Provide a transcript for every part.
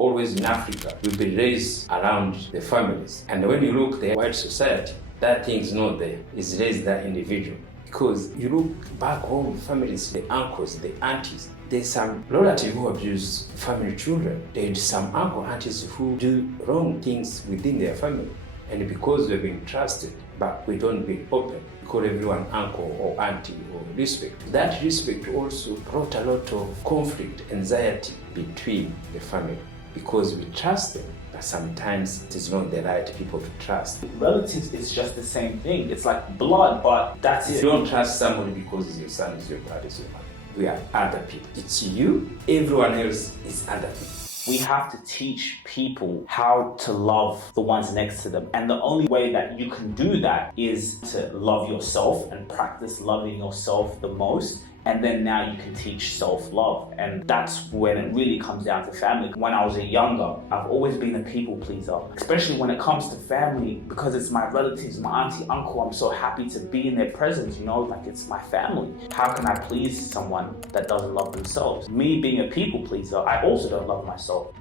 always in Africa, we've been raised around the families. And when you look at the white society, that thing's not there. It's raised that individual. Because you look back home, families, the uncles, the aunties, there's some relatives who abuse family children. There's some uncle, aunties who do wrong things within their family. And because we've been trusted, but we don't be open, we call everyone uncle or auntie or respect. That respect also brought a lot of conflict, anxiety between the family because we trust them, but sometimes it is not the right people to trust. Relatives is just the same thing. It's like blood, but that's it. You don't trust somebody because it's your son, it's your brother, it's your mother. We are other people. It's you, everyone else is other people. We have to teach people how to love the ones next to them. And the only way that you can do that is to love yourself and practice loving yourself the most. And then now you can teach self-love. And that's when it really comes down to family. When I was younger, I've always been a people pleaser, especially when it comes to family, because it's my relatives, my auntie, uncle. I'm so happy to be in their presence, you know, like it's my family. How can I please someone that doesn't love themselves? Me being a people pleaser, I also don't love myself.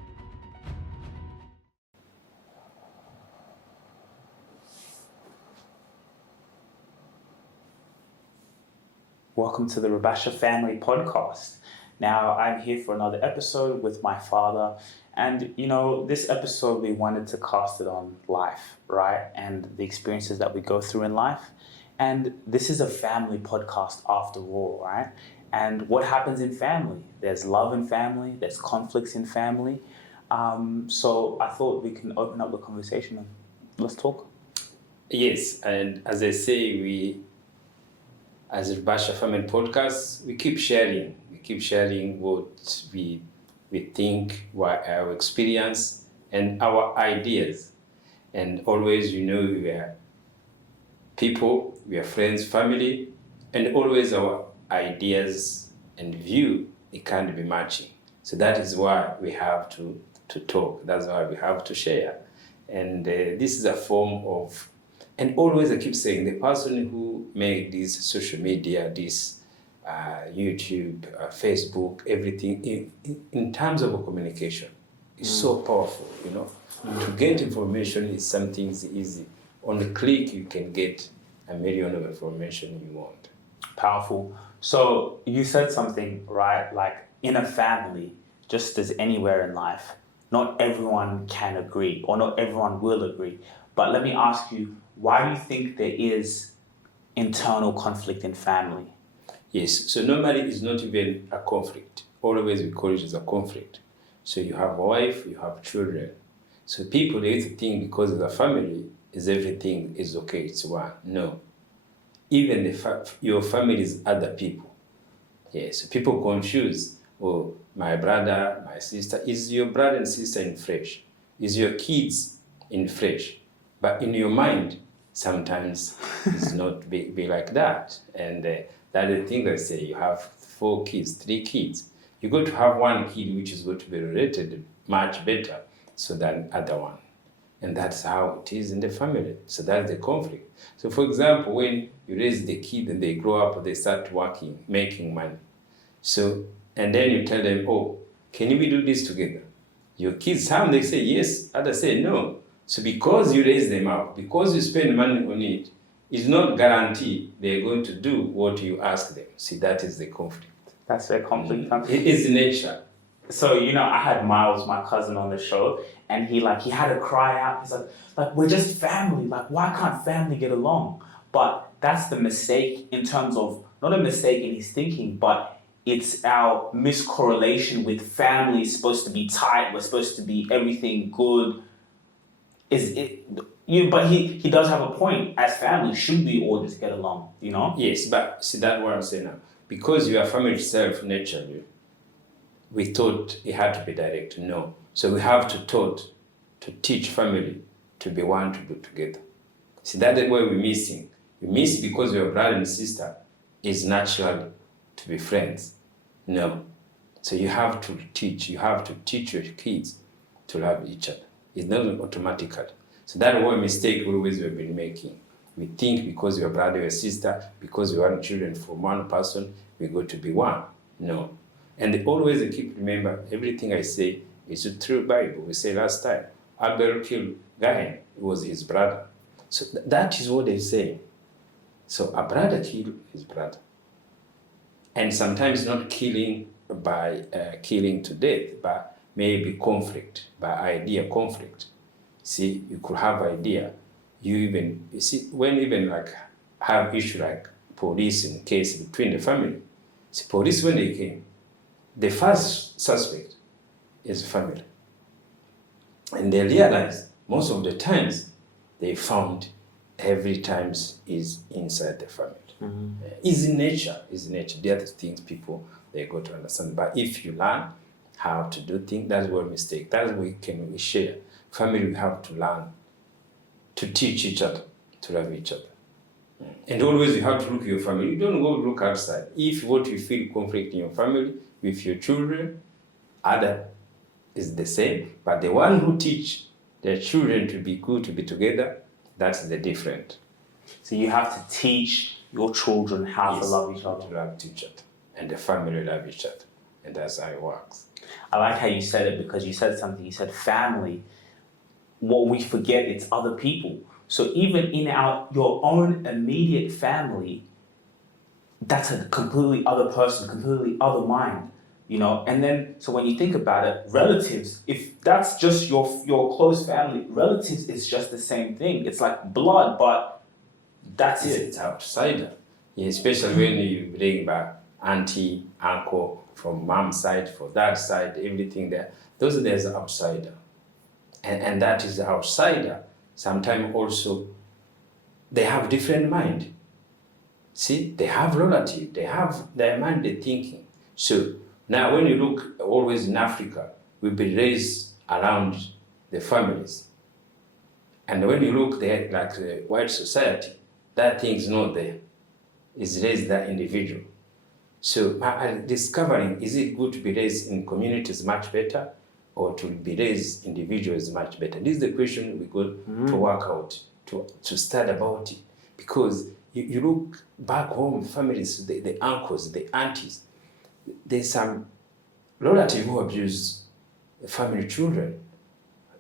Welcome to the Rubasha Family Podcast. Now, I'm here for another episode with my father. And, you know, this episode, we wanted to cast it on life, right? And the experiences that we go through in life. And this is a family podcast after all, right? And what happens in family? There's love in family, there's conflicts in family. So I thought we can open up the conversation and let's talk. Yes, and as I say, as a Rubasha Family Podcast, we keep sharing. We keep sharing what we think, what our experience, and our ideas. And always, you know, we are people, we are friends, family, and always our ideas and view, it can't be matching. So that is why we have to talk. That's why we have to share. And this is a form of. And always I keep saying, the person who made this social media, this YouTube, Facebook, everything, in terms of communication, is so powerful, you know. To get information is something easy. On a click, you can get a million of information you want. Powerful. So you said something, right? Like in a family, just as anywhere in life, not everyone can agree or not everyone will agree. But let me ask you, why do you think there is internal conflict in family? Yes, so normally it's not even a conflict. Always we call it as a conflict. So you have a wife, you have children. So people, they think because of the family, is everything is okay, it's one. No. Even your family is other people. Yes, so people confuse, oh, my brother, my sister, is your brother and sister in flesh? Is your kids in flesh? But in your mind, sometimes it's not be like that. And that is the thing I say, you have 4 kids, 3 kids. You're going to have one kid which is going to be related much better than other one. And that's how it is in the family. So that's the conflict. So for example, when you raise the kid and they grow up, they start working, making money. So, and then you tell them, oh, can we do this together? Your kids, some they say yes, others say no. So because you raise them up, because you spend money on it, it's not guaranteed they're going to do what you ask them. See, that is the conflict. That's where conflict comes. It is nature. So, you know, I had Miles, my cousin, on the show, and he had to cry out. He's like, we're just family. Like, why can't family get along? But that's the mistake in terms of, not a mistake in his thinking, but it's our miscorrelation with family is supposed to be tight. We're supposed to be everything good. But he does have a point. As family, should we all just get along, you know? Yes, but see, that's what I'm saying now. Because you are family itself naturally, we thought it had to be direct. No. So we have to teach family to be one, to do together. See, that's where we're missing. We miss because your brother and sister is natural to be friends. No. So you have to teach your kids to love each other. It's not automatically. So that's one mistake always we've been making. We think because you're brother or sister, because we are children from one person, we're going to be one. No. And always keep remember, everything I say It's a true Bible. We say last time, Abel killed Cain. It was his brother. So that is what they say. So a brother killed his brother. And sometimes not killing by killing to death, but maybe conflict, by idea conflict. See, you could have idea. You see, when even like have issue like police in case between the family. See, police when they came, the first suspect is family. And they realized most of the times they found every times is inside the family. Is in nature. The other things people they got to understand. But if you learn how to do things, that's what mistake. That's what we share. Family, we have to learn to teach each other, to love each other. And always you have to look at your family. You don't go look outside. If what you feel conflict in your family with your children, other is the same. But the one who teach their children to be good, to be together, that's the different. So you have to teach your children how to love each other. To love each other. And the family love each other. And that's how it works. I like how you said it, because you said something. You said family. What we forget, it's other people. So even in your own immediate family, that's a completely other person, completely other mind, And then, so when you think about it, relatives, if that's just your close family, relatives is just the same thing. It's like blood, but that's it. It's outsider. Yeah, especially when you bring back auntie, uncle, from mom's side, for that side, everything there. There's an outsider. And that is the outsider. Sometimes also, they have different mind. See, they have relative, they have their mind, they're thinking. So now when you look always in Africa, we've been raised around the families. And when you look there, like the white society, that thing is not there. It's raised that individual. So discovering, is it good to be raised in communities much better, or to be raised individuals much better? This is the question we got to work out, to study about it. Because you look back home, families, the uncles, the aunties, there's some relative who abuse the family children.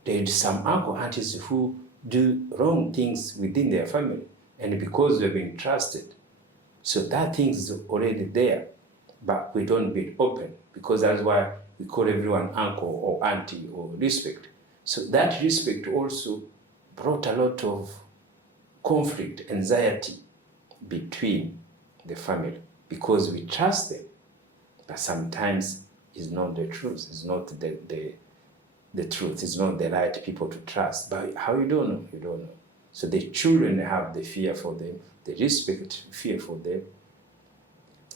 There's some uncle, aunties who do wrong things within their family. And because they've been trusted, so that thing is already there, but we don't be open, because that's why we call everyone uncle or auntie or respect. So that respect also brought a lot of conflict, anxiety between the family, because we trust them, but sometimes it's not the truth. It's not the truth. It's not the right people to trust. But how you don't know? You don't know. So the children have the fear for them, the respect, fear for them.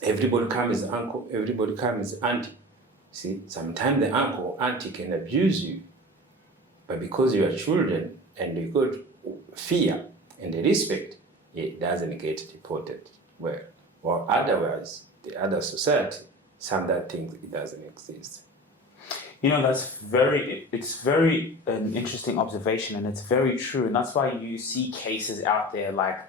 Everybody comes as uncle, everybody comes as auntie. See, sometimes the uncle or auntie can abuse you, but because you are children and you got fear and the respect, it doesn't get reported well. Or otherwise, the other society, some that think it doesn't exist. It's very an interesting observation, and it's very true. And that's why you see cases out there like,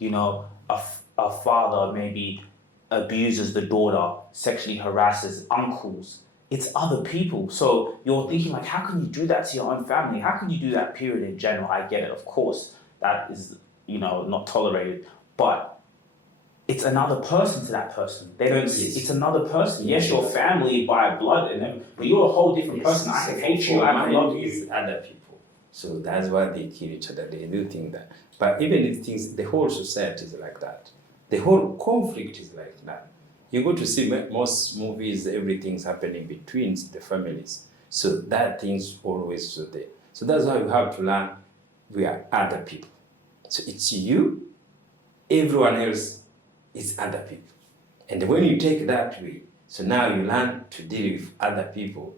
a father maybe abuses the daughter, sexually harasses uncles. It's other people. So you're thinking like, how can you do that to your own family? How can you do that, period, in general? I get it, of course. That is, not tolerated. But it's another person to that person. They don't see, it's another person. Yes, your family by blood and them, but you're a whole different person. I can hate you, I can love you. It's other people. So that's why they kill each other. They do think that. But even if things, the whole society is like that. The whole conflict is like that. You go to see most movies, everything's happening between the families. So that thing's always there. So that's why you have to learn we are other people. So it's you, everyone else is other people. And when you take that way, so now you learn to deal with other people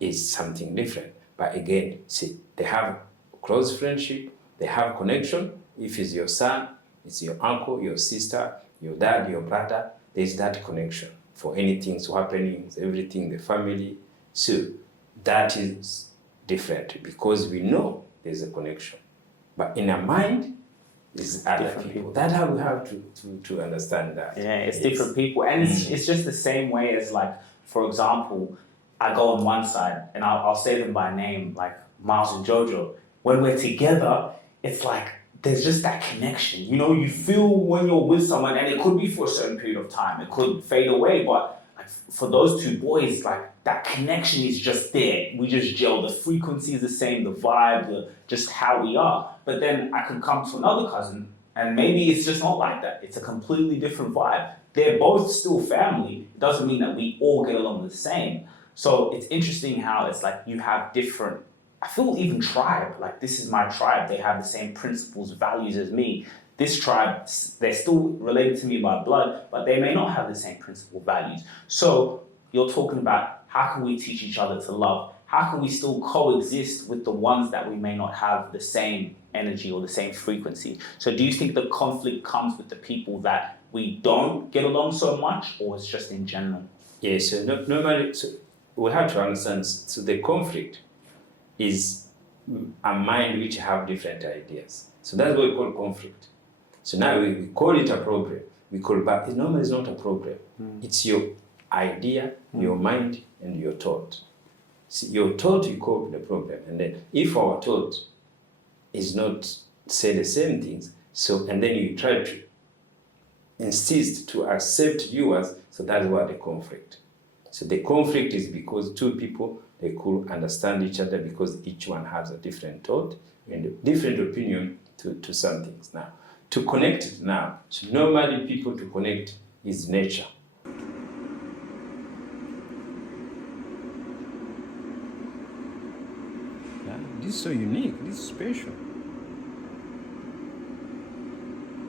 is something different. But again, see, they have close friendship, they have connection. If it's your son, it's your uncle, your sister, your dad, your brother, there's that connection for anything happening, everything, the family. So that is different because we know there's a connection. But in our mind, it's other people. That's how we have to understand that. Yeah, it's different people. And it's just the same way as, like, for example, I go on one side and I'll say them by name, like Miles and Jojo. When we're together, it's like there's just that connection. You know, you feel when you're with someone, and it could be for a certain period of time, it could fade away, but like for those two boys, like that connection is just there. We just gel. The frequency is the same, the vibe, just how we are. But then I could come to another cousin, and maybe it's just not like that. It's a completely different vibe. They're both still family. It doesn't mean that we all get along the same. So it's interesting how it's like you have different, I feel even tribe, like this is my tribe. They have the same principles, values as me. This tribe, they're still related to me by blood, but they may not have the same principle values. So you're talking about how can we teach each other to love? How can we still coexist with the ones that we may not have the same energy or the same frequency? So do you think the conflict comes with the people that we don't get along so much, or it's just in general? Yeah, so normally, so we have to understand, so the conflict is a mind which have different ideas. So that's what we call conflict. So now we call it a problem. We call it, but normally it's not a problem. It's your idea, your mind, and your thought. See, your thought you call the problem. And then if our thought is not say the same things, so and then you try to insist to accept yours, so that's what the conflict. So the conflict is because two people, they could understand each other because each one has a different thought and a different opinion to some things. Now, to connect it now, so normally people to connect is nature. Yeah, this is so unique, this is special.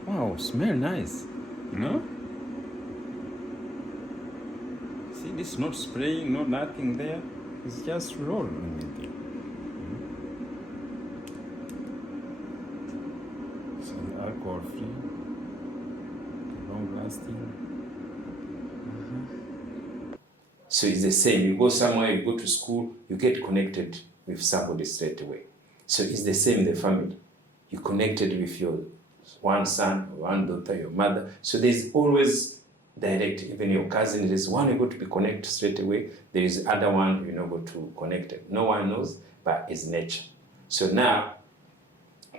Wow, smell nice, you know? See, this is not spraying, not nothing there. It's just roll with it. So alcohol free, long lasting. So it's the same. You go somewhere, you go to school, you get connected with somebody straight away. So it's the same in the family. You connected with your one son, one daughter, your mother. So there's always direct, even your cousin, there's one you go to be connected straight away, there is other one you're not going to connect it. No one knows, but it's nature. So now,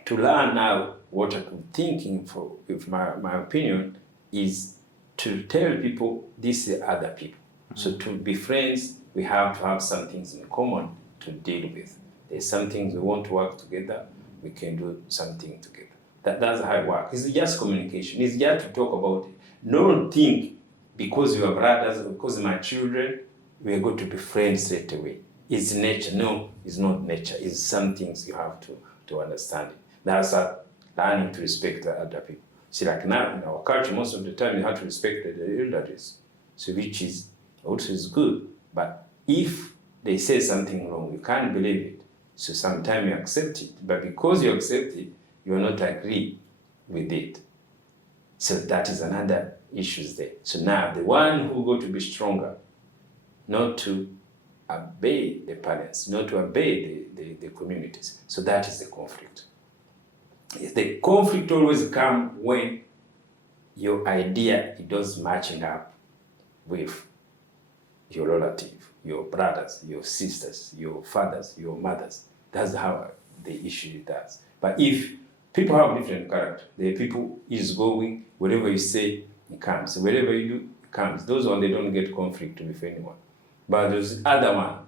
to learn now what I'm thinking for, with my opinion, is to tell people this is other people. So to be friends, we have to have some things in common to deal with. There's some things we want to work together, we can do something together. That's how it works. It's just communication. It's just to talk about it. Don't think because you are brothers, because my children, we are going to be friends straight away. It's nature. No, it's not nature. It's some things you have to understand it. That's learning to respect other people. See, like now in our culture, most of the time you have to respect the elders. So which is also is good. But if they say something wrong, you can't believe it. So sometimes you accept it. But because you accept it, you will not agree with it. So that is another issue there. So now the one who go to be stronger, not to obey the parents, not to obey the communities. So that is the conflict. The conflict always comes when your idea it does matching up with your relative, your brothers, your sisters, your fathers, your mothers. That's how the issue does. But if people have different character, the people is going, whatever you say, it comes. Whatever you do, it comes. Those ones, they don't get conflict with anyone. But those other one,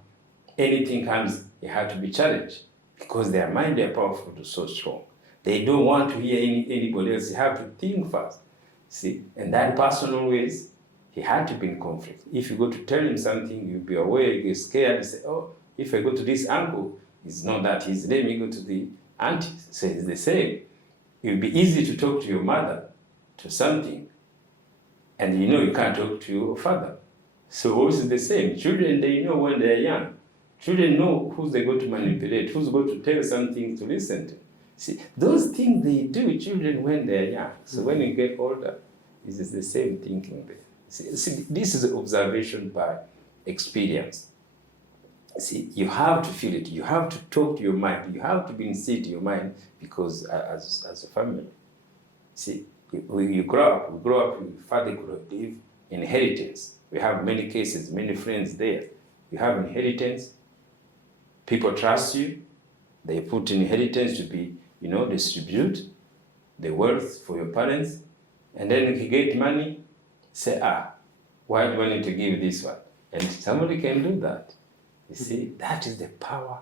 anything comes, it has to be challenged because their mind, they're powerful, they're so strong. They don't want to hear anybody else. They have to think first. See, and that person always, he had to be in conflict. If you go to tell him something, you'll be aware, you get scared, you say, oh, if I go to this uncle, it's not that easy. Let me go to the auntie. So it's the same. It will be easy to talk to your mother to something, and you know you can't talk to your father. So also the same. Children, they know when they're young. Children know who's they go to manipulate, who's going to tell something to listen to. See, those things they do, children, when they're young. So when you get older, it's the same thinking there. See, this is observation by experience. See, you have to feel it. You have to talk to your mind. You have to be inside your mind because as a family, see, you grow up. We grow up. Your father could leave inheritance. We have many cases, many friends there. You have inheritance. People trust you. They put inheritance to be, distribute the wealth for your parents. And then if you get money, say, why do I need to give this one? And somebody can do that. You see, that is the power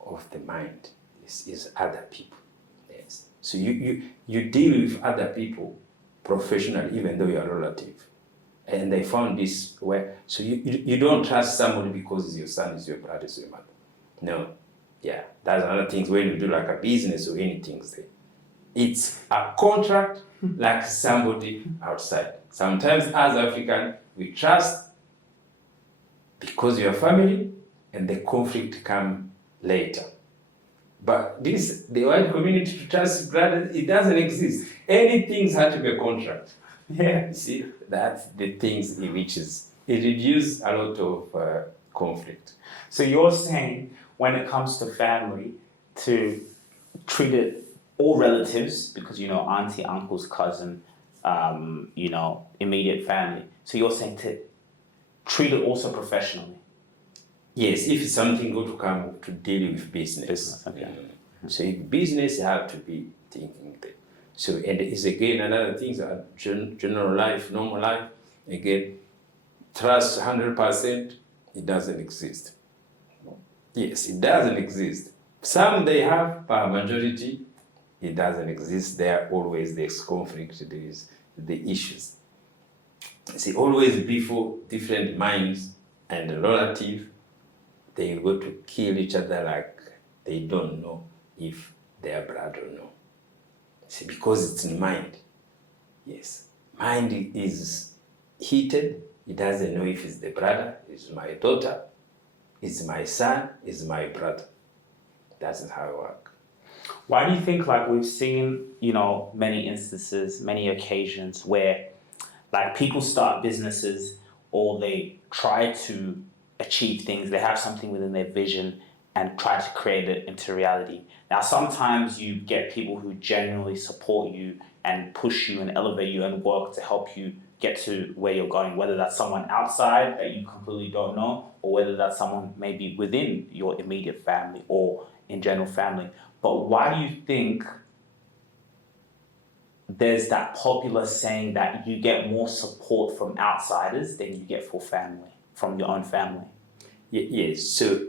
of the mind. This is other people. Yes. So you deal with other people professionally, even though you are relative. And they found this where, so you don't trust somebody because it's your son, it's your brother, it's your mother. No. Yeah. That's another thing when you do like a business or anything. It's a contract like somebody outside. Sometimes as African, we trust because you are family and the conflict come later. But the white community to trust brothers, it doesn't exist. Anything has to be a contract. Yeah. You see, that's the things it reduces. It reduces a lot of conflict. So you're saying when it comes to family, to treat it all relatives, because auntie, uncle's cousin, immediate family. So you're saying to treat it also professionally. Yes, if it's something good to come to deal with business. Okay. So if business, you have to be thinking that. So, and it's again another thing that general life, normal life, again, trust 100%, it doesn't exist. Yes, it doesn't exist. Some they have, but majority, it doesn't exist. There always there's conflict, there is the issues. See, always before different minds and the relative, they go to kill each other like they don't know if they are blood or no. See, because it's in mind. Yes. Mind is heated. It doesn't know if it's the brother, it's my daughter, it's my son, it's my brother. That's how it works. Why do you think we've seen, many instances, many occasions where people start businesses or they try to achieve things, they have something within their vision and try to create it into reality. Now, sometimes you get people who genuinely support you and push you and elevate you and work to help you get to where you're going, whether that's someone outside that you completely don't know, or whether that's someone maybe within your immediate family or in general family. But why do you think there's that popular saying that you get more support from outsiders than you get from your own family? Yes, so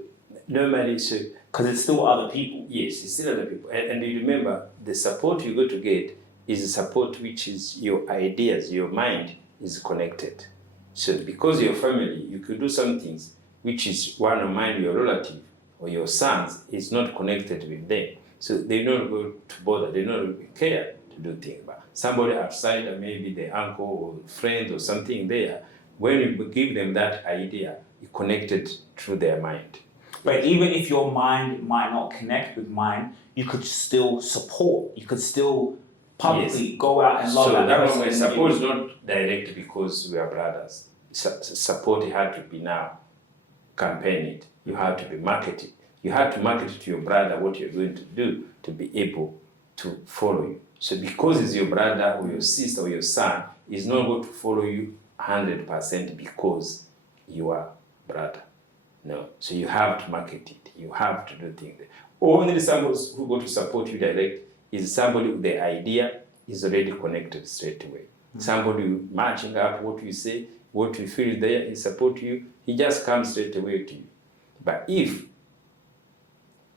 normally, because it's still other people. Yes, it's still other people. And you remember, the support you go to get is a support which is your ideas, your mind is connected. So because your family, you could do some things which is one of mine, your relative or your sons is not connected with them. So they don't go to bother, they don't care to do things. But somebody outside, or maybe the uncle or friend or something there, when you give them that idea, you connect it through their mind. But even if your mind might not connect with mine, you could still support. You could still publicly go out and love that person. So support is not direct because we are brothers. Support had to be now campaigned. You have to be marketed. You have to market to your brother what you're going to do to be able to follow you. So because it's your brother or your sister or your son, he's not going to follow you 100% because you are brother. No. So you have to market it. You have to do things. Only somebody who go to support you direct is somebody with the idea is already connected straight away. Mm-hmm. Somebody matching up what you say, what you feel there, he support you, he just comes straight away to you. But if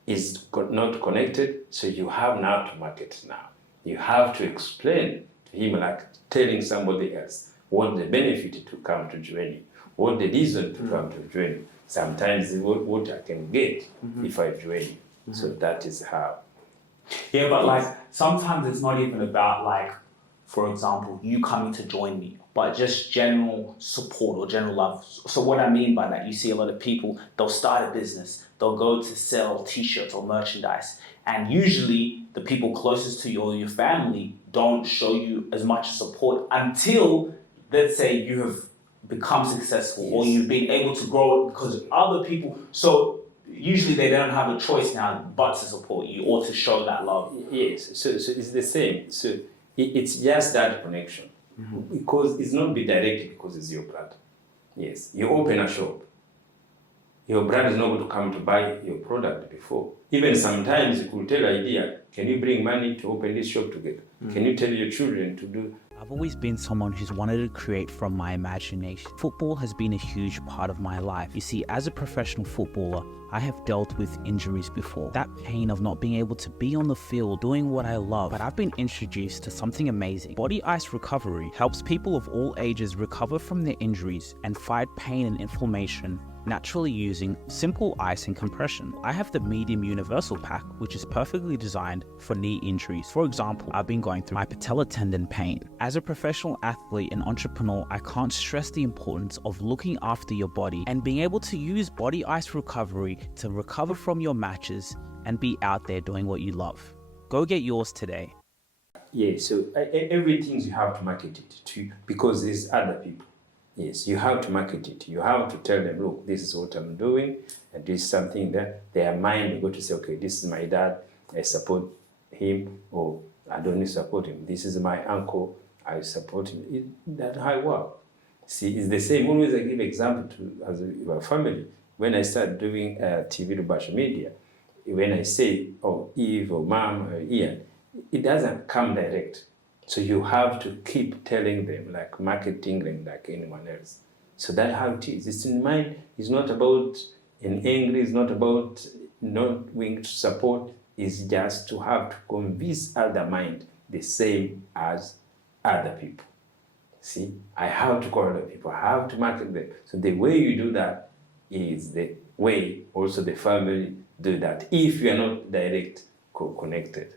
is not connected, so you have now to market now. You have to explain to him like telling somebody else what the benefit to come to join you, what the reason to come to join you. Sometimes what I can get if I join you. So that is how. Yeah, but sometimes it's not even about for example, you coming to join me, but just general support or general love. So what I mean by that, you see a lot of people, they'll start a business, they'll go to sell t-shirts or merchandise, and usually the people closest to you or your family don't show you as much support until, let's say, you have become successful or you've been able to grow it because other people, so usually they don't have a choice now but to support you or to show that love. Yes, so it's the same. So it's just that connection. Because it's not be direct because it's your brother. Yes, you open a shop. your brand is not going to come to buy your product before. Even sometimes you could tell idea, can you bring money to open this shop together? Can you tell your children to do? I've always been someone who's wanted to create from my imagination. Football has been a huge part of my life. You see, as a professional footballer, I have dealt with injuries before. That pain of not being able to be on the field doing what I love. But I've been introduced to something amazing. Body ice recovery helps people of all ages recover from their injuries and fight pain and inflammation naturally using simple ice and compression. I have the medium universal pack, which is perfectly designed for knee injuries. For example, I've been going through my patella tendon pain. As a professional athlete and entrepreneur, I can't stress the importance of looking after your body and being able to use body ice recovery to recover from your matches and be out there doing what you love. Go get yours today. Yeah, so everything you have to market it to, because there's other people. Yes, you have to market it. You have to tell them, look, this is what I'm doing, and this is something that their mind is going to say, okay, this is my dad, I support him, or I don't need to support him. This is my uncle, I support him. That's how I work. See, it's the same. Always I give example to as a family. When I start doing TV Rubasha media, when I say, oh, Eve or Mom or Ian, it doesn't come direct. So you have to keep telling them, like marketing them like anyone else. So that's how it is. It's in mind. It's not about in angry. It's not about not willing to support. It's just to have to convince other mind the same as other people. See, I have to call other people. I have to market them. So the way you do that is the way also the family do that. If you are not direct connected.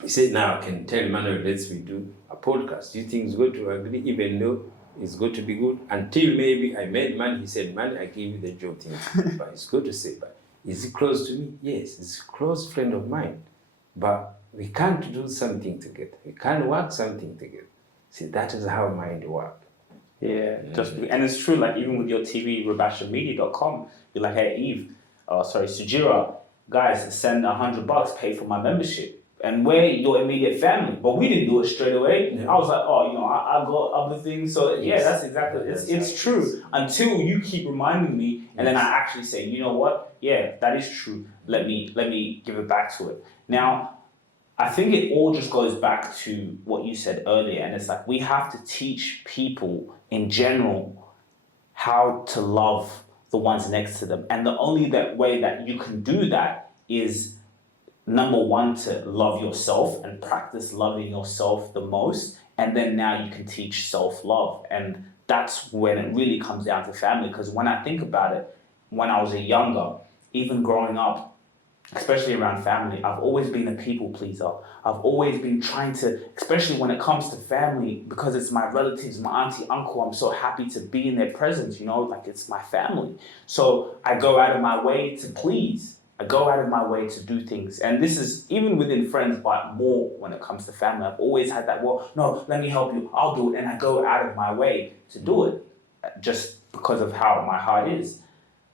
He said, now I can tell Manuel, let's do a podcast. Do you think it's going to agree, even though it's going to be good? Until maybe I met man, he said, man, I give you the job thing. But it's good to say, but is he close to me? Yes, he's a close friend of mine. But we can't do something together. We can't work something together. See, that is how mind works. Yeah, and it's true, like even with your TV, RubashaMedia.com, you're like, hey, Eve, Sugira, guys, send $100, pay for my membership. And we're your immediate family, but we didn't do it straight away. I was like, oh, I got other things. So yeah, that's exactly, it's true. Until you keep reminding me, and then I actually say, you know what? Yeah, that is true. Let me give it back to it. Now, I think it all just goes back to what you said earlier, and it's like we have to teach people in general how to love the ones next to them. And the only way that you can do that is, number one, to love yourself and practice loving yourself the most. And then now you can teach self-love. And that's when it really comes down to family. Because when I think about it, when I was younger, even growing up, especially around family, I've always been a people pleaser. I've always been trying to, especially when it comes to family, because it's my relatives, my auntie, uncle, I'm so happy to be in their presence, like it's my family. So I go out of my way to please. I go out of my way to do things. And this is even within friends, but more when it comes to family. I've always had that, well, no, let me help you, I'll do it. And I go out of my way to do it just because of how my heart is.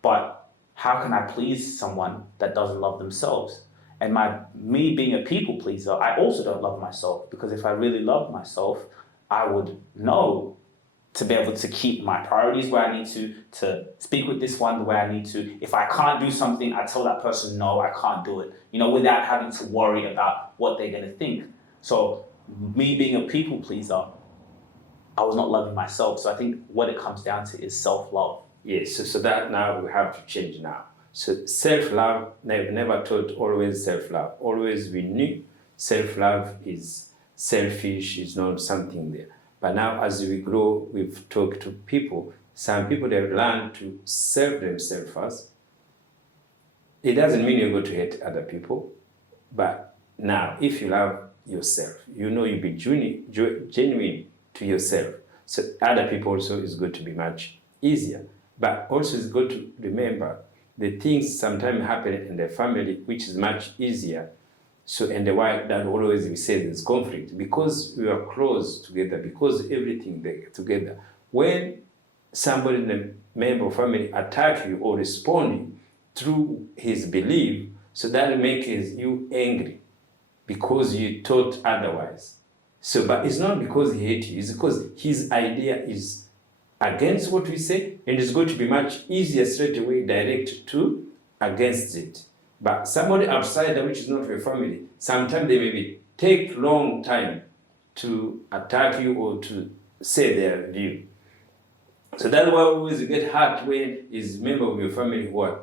But how can I please someone that doesn't love themselves? And me being a people pleaser, I also don't love myself, because if I really loved myself, I would know to be able to keep my priorities where I need to speak with this one the way I need to. If I can't do something, I tell that person, no, I can't do it, without having to worry about what they're going to think. So me being a people pleaser, I was not loving myself. So I think what it comes down to is self-love. Yes, so that now we have to change now. So self-love, never taught always self-love. Always we knew self-love is selfish, is not something there. But now as we grow, we've talked to people. Some people, they've learned to serve themselves first. It doesn't mean you're going to hate other people. But now, if you love yourself, you'll be genuine to yourself. So other people also is going to be much easier. But also it's good to remember the things sometimes happen in the family, which is much easier. So, and why that always we say there's conflict, because we are close together, because everything there together. When somebody in a member of family attack you or respond through his belief, so that makes you angry because you thought otherwise. So, but it's not because he hates you, it's because his idea is against what we say, and it's going to be much easier straight away direct to against it. But somebody outside which is not your family, sometimes they maybe take long time to attack you or to say their view. So that's why always you get hurt when is member of your family who are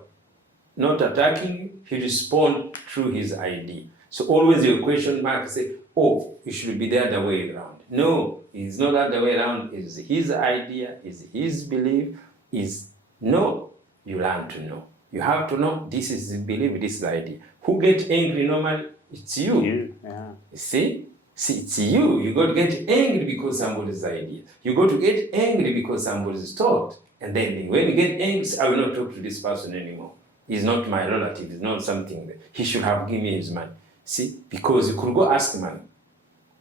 not attacking you, he respond through his idea. So always your question mark say, oh, it should be the other way around. No, it's not the other way around. It's his idea, it's his belief, no. You learn to know. You have to know this is the belief, this is the idea. Who get angry normally? It's you. Yeah. See, it's you. You got to get angry because somebody's idea. You got to get angry because somebody's thought. And then when you get angry, I will not talk to this person anymore. He's not my relative. He's not something that he should have given me his money. See, because you could go ask money.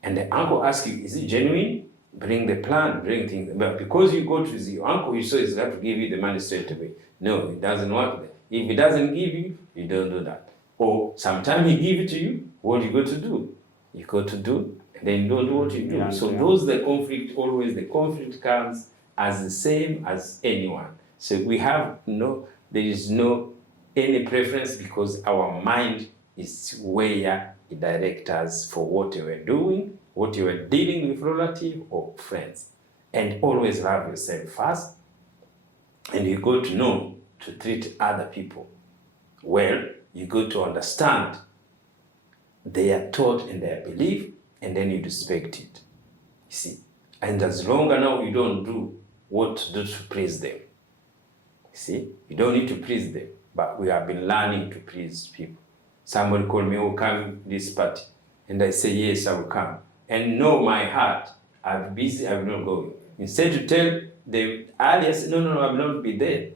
And the uncle asks you, is it genuine? Bring the plan, bring things. But because you go to your uncle, you saw he's got to give you the money straight away. No, it doesn't work there. If he doesn't give you, you don't do that. Or sometimes he give it to you, what do you go to do? You go to do, and then you don't do what you do. Those the conflict, always the conflict comes as the same as anyone. So we have there is no any preference because our mind is where it directs us for what you are doing, what you are dealing with relative or friends. And always love yourself first. And you got to know to treat other people well. You got to understand their thought and their belief, and then you respect it. You see? And as long as now you don't do what to do to please them. You see? You don't need to please them. But we have been learning to please people. Somebody called me, oh, come this party. And I say, yes, I will come. And know my heart, I'm busy, I will not go. Instead to tell them earlier, say, no, I will not be there.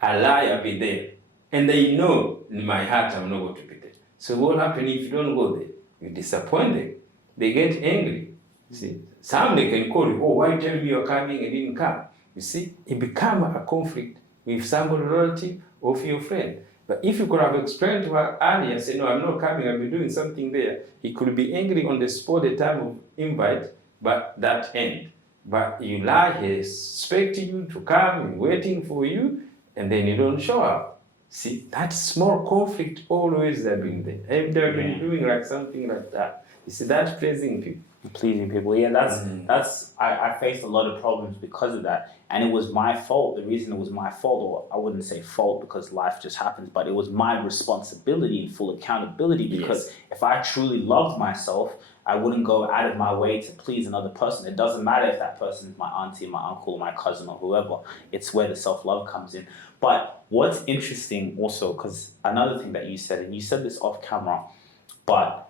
I lie, I'll be there. And they know in my heart I'm not going to be there. So what happens if you don't go there? You disappoint them. They get angry. You see? Some they can call you, oh, why tell me you're coming and didn't come? You see, it becomes a conflict with somebody relative or with your friend. But if you could have explained to her earlier, say, no, I'm not coming, I'll be doing something there. He could be angry on the spot, the time of invite, but that end. But you lie, he's expecting you to come and waiting for you, and then you don't show up. See, that small conflict always have been there. They've been doing like something like that. You see, that's pleasing people. Pleasing people, yeah, that's I faced a lot of problems because of that, and it was my fault. The reason it was my fault, or I wouldn't say fault because life just happens, but it was my responsibility and full accountability, because if I truly loved myself, I wouldn't go out of my way to please another person. It doesn't matter if that person is my auntie, my uncle, my cousin, or whoever. It's where the self-love comes in. But what's interesting also, because another thing that you said, and you said this off camera, but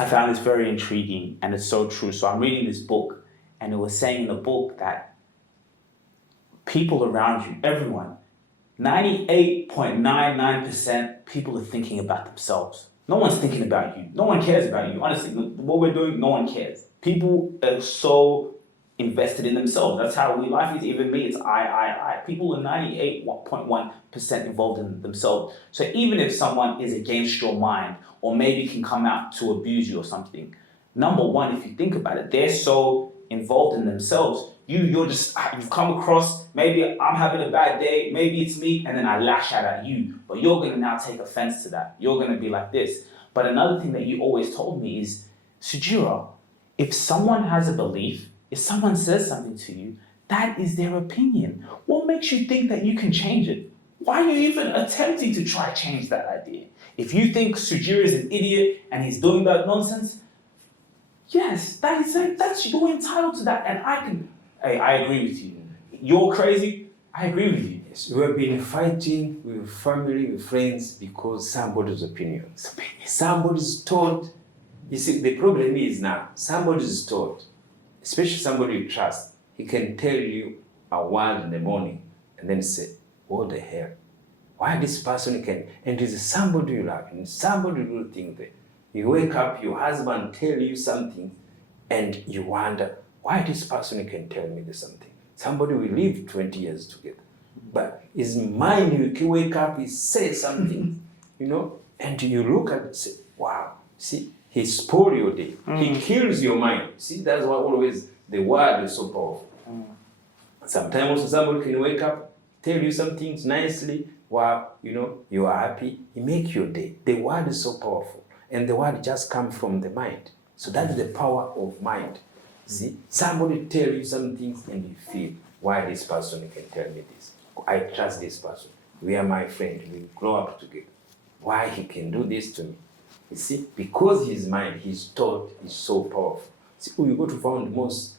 I found this very intriguing, and it's so true. So I'm reading this book, and it was saying in the book that people around you, everyone, 98.99% people are thinking about themselves. No one's thinking about you. No one cares about you. Honestly, what we're doing, no one cares. People are so invested in themselves. That's how life is. Even me, it's I. People are 98.1% involved in themselves. So even if someone is against your mind, or maybe can come out to abuse you or something, number one, if you think about it, they're so involved in themselves. You've come across, maybe I'm having a bad day, maybe it's me, and then I lash out at you. But you're going to now take offense to that. You're going to be like this. But another thing that you always told me is, Sugira, if someone has a belief, if someone says something to you, that is their opinion. What makes you think that you can change it? Why are you even attempting to try to change that idea? If you think Sugira is an idiot and he's doing that nonsense, yes, that's you're entitled to that. And I agree with you. You're crazy, I agree with you. Yes, we have been fighting with family, with friends, because somebody's opinions. Somebody's thought. You see, the problem is now, somebody's thought, especially somebody you trust, he can tell you a word in the morning and then say, what the hell? Why this person can, and it is somebody you love, and somebody will think that. You wake up, your husband tell you something, and you wonder, why this person can tell me this something? Somebody will live 20 years together. But his mind, you wake up, he says something, and you look at it and say, wow, see, he spoils your day. He kills your mind. See, that's why always the word is so powerful. Sometimes also somebody can wake up, tell you some things nicely, while you are happy. It make your day. The word is so powerful, and the word just comes from the mind. So that is the power of mind. See, somebody tell you some things, and you feel, why this person can tell me this? I trust this person. We are my friend. We grow up together. Why he can do this to me? You see, because his mind, his thought is so powerful. See, you go to find the most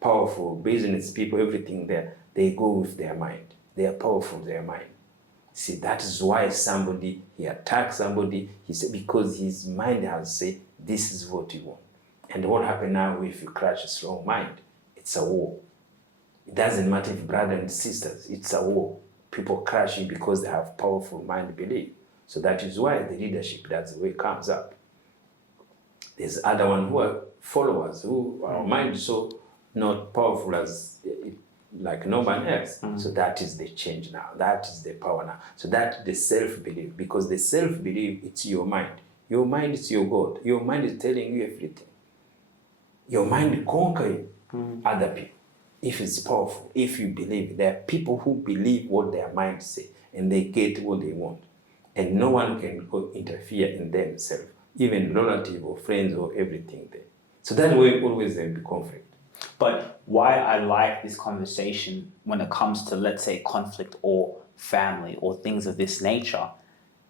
powerful business people, everything there, they go with their mind. They are powerful, their mind. See, that is why somebody, he attacks somebody, he said, because his mind has said, this is what you want. And what happens now if you crash a strong mind? It's a war. It doesn't matter if brothers and sisters, it's a war. People crashing because they have powerful mind belief. So that is why the leadership, that's the way it comes up. There's other one who are followers, who our mind is so not powerful as like no one else. So that is the change now. That is the power now. So that the self-belief, because the self-belief, it's your mind. Your mind is your God. Your mind is telling you everything. Your mind conquers other people. If it's powerful, if you believe, there are people who believe what their mind say, and they get what they want. And no one can go interfere in themselves, even relative or friends or everything there. So that way always there will be conflict. But why I like this conversation when it comes to, let's say, conflict or family or things of this nature,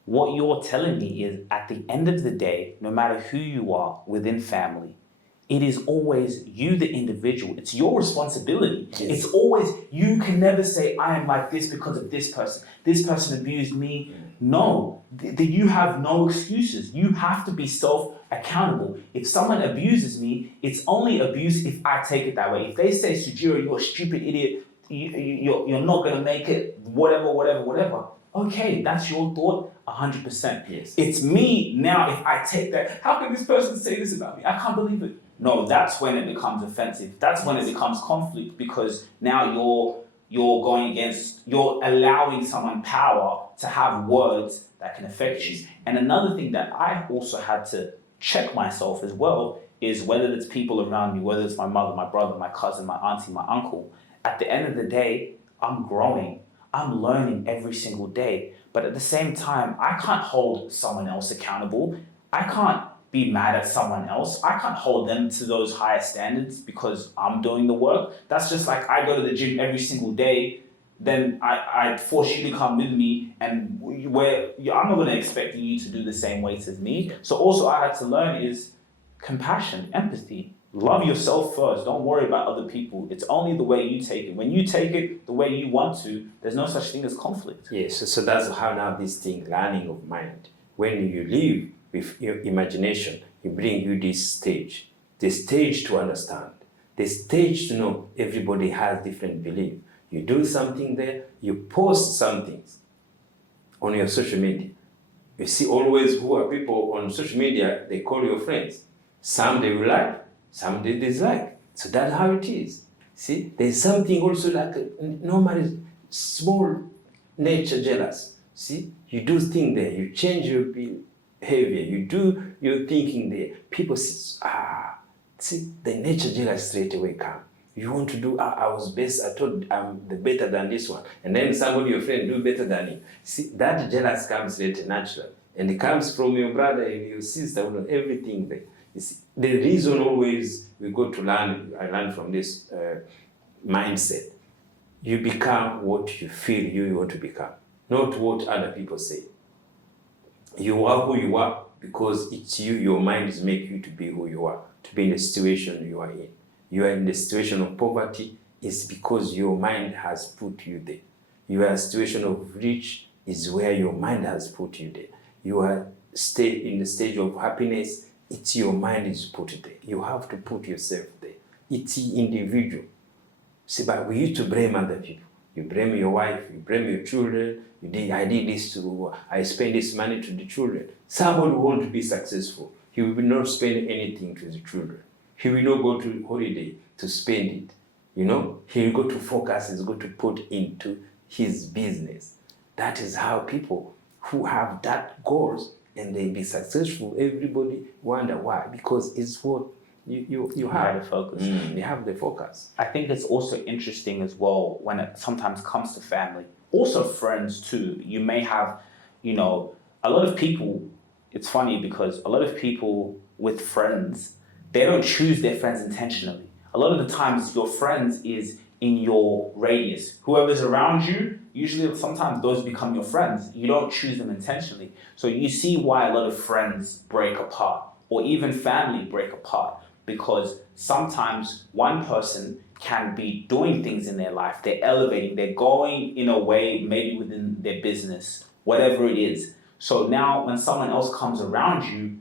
what you're telling me is at the end of the day, no matter who you are within family, it is always you, the individual. It's your responsibility. Yes. It's always, you can never say, I am like this because of this person. This person abused me. No, you have no excuses. You have to be self-accountable. If someone abuses me, it's only abuse if I take it that way. If they say, Sugira, you're a stupid idiot, you're not going to make it, whatever. Okay, that's your thought, 100%. Yes. It's me now, if I take that, how can this person say this about me? I can't believe it. No, that's when it becomes offensive. That's when it becomes conflict, because now you're allowing someone power to have words that can affect you. And another thing that I also had to check myself as well is whether it's people around me, whether it's my mother, my brother, my cousin, my auntie, my uncle, at the end of the day, I'm growing. I'm learning every single day. But at the same time, I can't hold someone else accountable. I can't be mad at someone else. I can't hold them to those higher standards because I'm doing the work. That's just like I go to the gym every single day, then I force you to come with me, and I'm not going to expect you to do the same weights as me. So also I had to learn is compassion, empathy. Love yourself first. Don't worry about other people. It's only the way you take it. When you take it the way you want to, there's no such thing as conflict. Yes, so that's how now this thing, learning of mind. When you live with your imagination, it brings you this stage. The stage to understand. The stage to know everybody has different belief. You do something there, you post some things on your social media. You see always who are people on social media, they call your friends. Some they will like, some they dislike. So that's how it is. See, there's something also like normally small nature jealous. See, you do things there, you change your behavior, you do your thinking there. People say, see, the nature jealous straight away come. You want to do, I was best, I thought I'm the better than this one. And then somebody, your friend, do better than you. See, that jealous comes later naturally. And it comes from your brother and your sister, everything there. You see, the reason always we go to learn, I learned from this mindset. You become what you feel you want to become, not what other people say. You are who you are because it's you, your mind is making you to be who you are, to be in the situation you are in. You are in the situation of poverty, it's because your mind has put you there. You are in a situation of rich, is where your mind has put you there. You are in the stage of happiness, it's your mind is put there. You have to put yourself there. It's individual. See, but we used to blame other people. You blame your wife, you blame your children, I did this I spend this money to the children. Somebody who wants to be successful, he will not spend anything to the children. He will not go to holiday to spend it. He will go to focus, he's going to put into his business. That is how people who have that goals and they be successful, everybody wonder why. Because it's what you Have have the focus. you have the focus. I think it's also interesting as well when it sometimes comes to family, also friends too. You may have, a lot of people, it's funny because a lot of people with friends, they don't choose their friends intentionally. A lot of the times your friends is in your radius. Whoever's around you, usually sometimes those become your friends. You don't choose them intentionally. So you see why a lot of friends break apart or even family break apart, because sometimes one person can be doing things in their life, they're elevating, they're going in a way, maybe within their business, whatever it is. So now when someone else comes around you,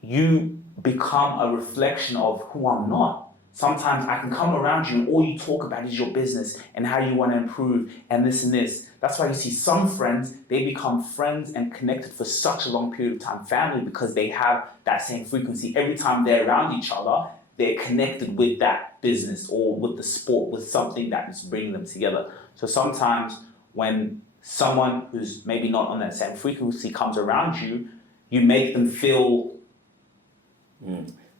you become a reflection of who I'm not. Sometimes I can come around you and all you talk about is your business and how you want to improve and this and this. That's why you see some friends, they become friends and connected for such a long period of time, family, because they have that same frequency. Every time they're around each other, they're connected with that business or with the sport, with something that is bringing them together. So sometimes when someone who's maybe not on that same frequency comes around you, you make them feel...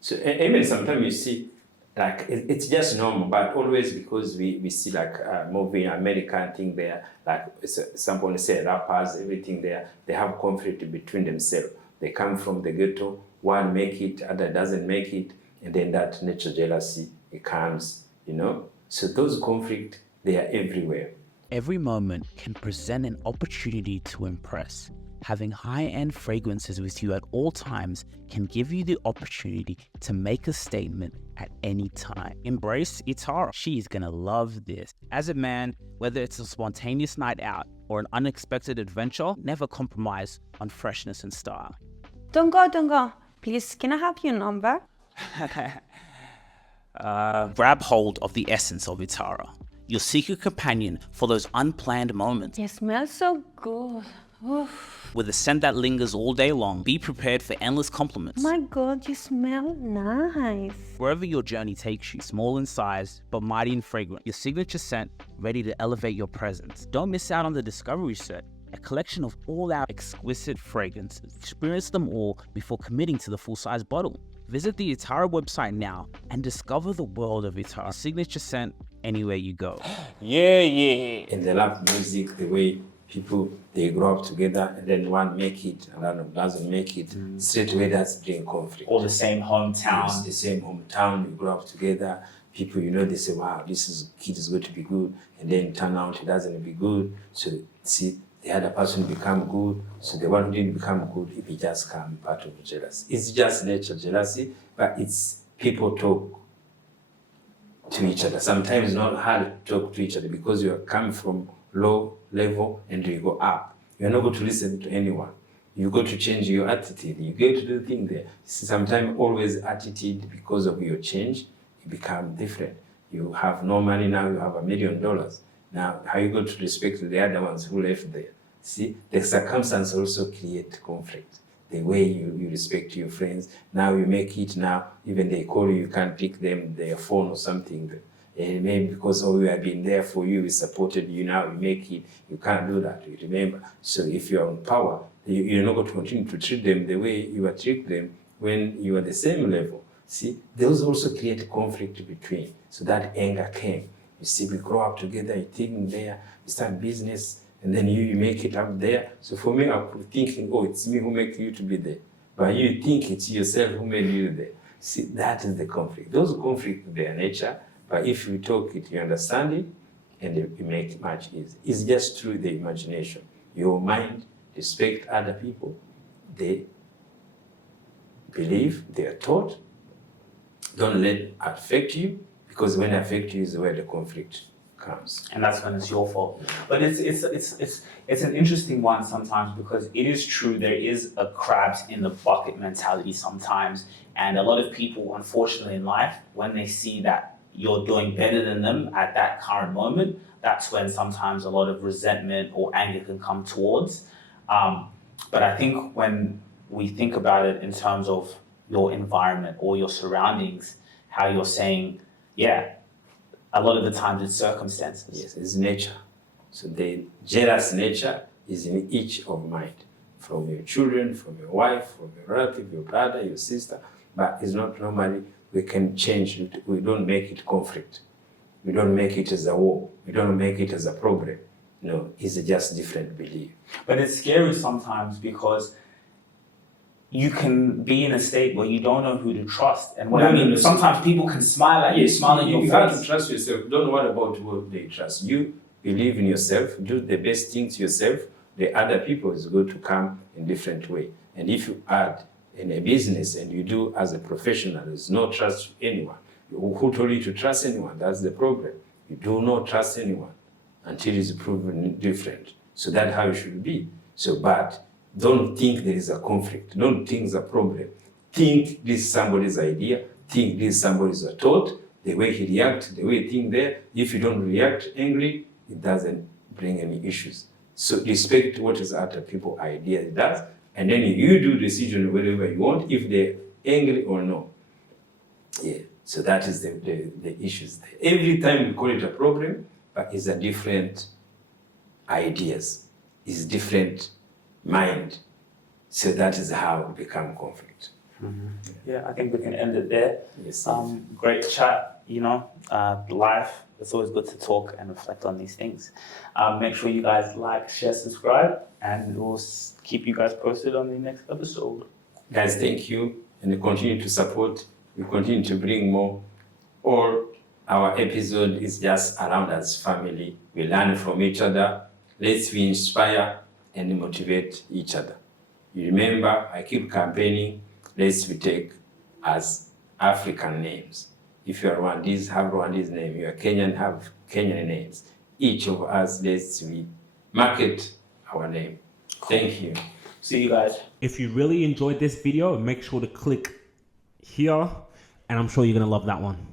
So even sometimes you see, like it's just normal, but always because we see like a movie American thing there, like someone say rappers, everything there, they have conflict between themselves. They come from the ghetto, one make it, other doesn't make it, and then that natural jealousy, it comes, So those conflicts, they are everywhere. Every moment can present an opportunity to impress. Having high-end fragrances with you at all times can give you the opportunity to make a statement at any time. Embrace Itara. She's gonna love this. As a man, whether it's a spontaneous night out or an unexpected adventure, never compromise on freshness and style. Don't go. Please, can I have your number? Grab hold of the essence of Itara, your secret companion for those unplanned moments. You smell so good. Oof. With a scent that lingers all day long, be prepared for endless compliments. My God, you smell nice. Wherever your journey takes you, small in size, but mighty in fragrance, your signature scent ready to elevate your presence. Don't miss out on the Discovery Set, a collection of all our exquisite fragrances. Experience them all before committing to the full-size bottle. Visit the Itara website now and discover the world of Itara. Signature scent anywhere you go. Yeah. And they love music, the way people, they grow up together and then one make it, another doesn't make it. Straight away that's bring conflict. Or the same hometown. It's the same hometown, you grow up together. People, they say, wow, this kid is going to be good. And then turn out it doesn't be good. So see, the other person become good. So the one who didn't become good, it will just come part of jealousy. It's just natural jealousy, but it's people talk to each other. Sometimes it's not hard to talk to each other because you are coming from low level and you go up. You're not going to listen to anyone. You got to change your attitude. You get to do the thing there. Sometimes always attitude, because of your change, you become different. You have no money now, you have $1 million. Now, how you got to respect the other ones who left there? See, the circumstance also create conflict. The way you respect your friends, now you make it now, even they call you, you can't pick them, their phone or something. And maybe because we have been there for you, we supported you, now you make it, you can't do that, you remember. So if you're on power, you're not going to continue to treat them the way you are treating them when you are the same level. See, those also create conflict between. So that anger came. You see, we grow up together, you think there, you start business, and then you make it up there. So for me, I'm thinking, oh, it's me who make you to be there. But you think it's yourself who made you there. See, that is the conflict. Those conflicts, their nature, but if you talk it, you understand it, and you make it much easier. It's just through the imagination. Your mind respect other people. They believe, they are taught. Don't let it affect you, because when it affects you is where the conflict comes. And that's when it's your fault. But it's an interesting one sometimes, because it is true there is a crabs in the bucket mentality sometimes. And a lot of people, unfortunately in life, when they see that you're doing better than them at that current moment, that's when sometimes a lot of resentment or anger can come towards. But I think when we think about it in terms of your environment or your surroundings, how you're saying, a lot of the times it's circumstances. Yes, it's nature. So the jealous nature is in each of mind, from your children, from your wife, from your relative, your brother, your sister. but it's not normally we can change it. We don't make it conflict. We don't make it as a war. We don't make it as a problem. No, it's just different belief. But it's scary sometimes because you can be in a state where you don't know who to trust. And what I mean, sometimes people can smile at you, smile in your face. You have to trust yourself. Don't worry about what they trust. You believe in yourself, do the best things yourself. The other people is going to come in different way. And if you add in a business and you do as a professional, there's no trust anyone. Who told you to trust anyone? That's the problem. You do not trust anyone until it's proven different. So that's how it should be. So, but don't think there is a conflict. Don't think it's a problem. Think this is somebody's idea. Think this is somebody's thought. The way he reacts, the way he thinks there. If you don't react angry, it doesn't bring any issues. So respect what is other people's idea it does. And then you do decision whatever you want, if they're angry or no. Yeah. So that is the issues there. Every time we call it a problem, but it's a different ideas, it's different mind. So that is how it become conflict. Mm-hmm. Yeah, I think we can end it there. Yes. Great chat, life. It's always good to talk and reflect on these things. Make sure you guys like, share, subscribe, and we'll keep you guys posted on the next episode. Guys, thank you, and continue to support. We continue to bring more. All our episode is just around as family. We learn from each other. Let's be inspire and motivate each other. You remember, I keep campaigning. Let's be take as African names. If you are Rwandese, have Rwandese name. You are Kenyan, have Kenyan names. Each of us, let's we market our name. Thank you. See you guys. If you really enjoyed this video, make sure to click here, and I'm sure you're gonna love that one.